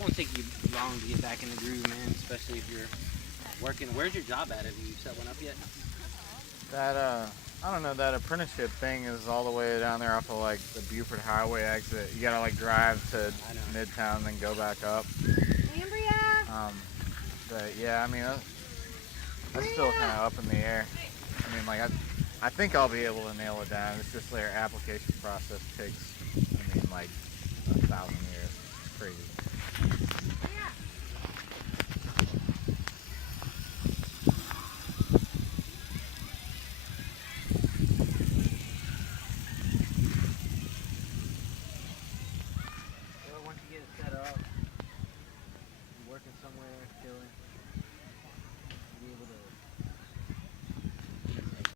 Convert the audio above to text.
won't take you long to get back in the groove, man. Especially if you're working. Where's your job at? Have you set one up yet? That I don't know, that apprenticeship thing is all the way down there off of like the Buford Highway exit. You gotta like drive to I know. Midtown and then go back up. Cambria! But yeah, I mean that's still kind of up in the air. I mean, like I think I'll be able to nail it down. It's just their application process takes, I mean, like 1,000 years. It's crazy.